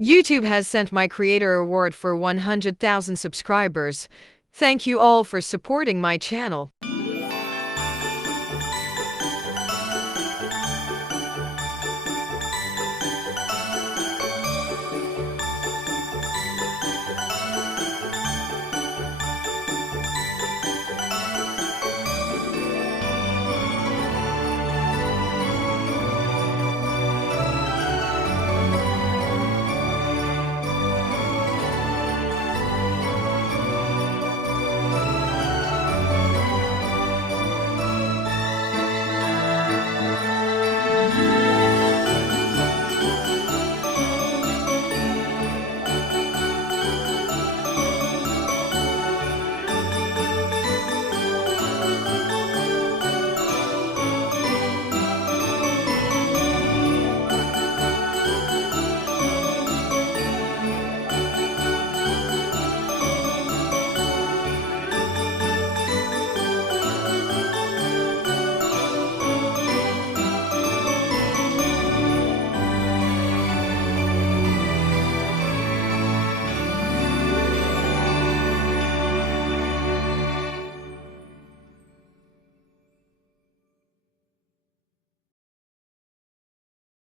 YouTube has sent my creator award for 100,000 subscribers. Thank you all for supporting my channel.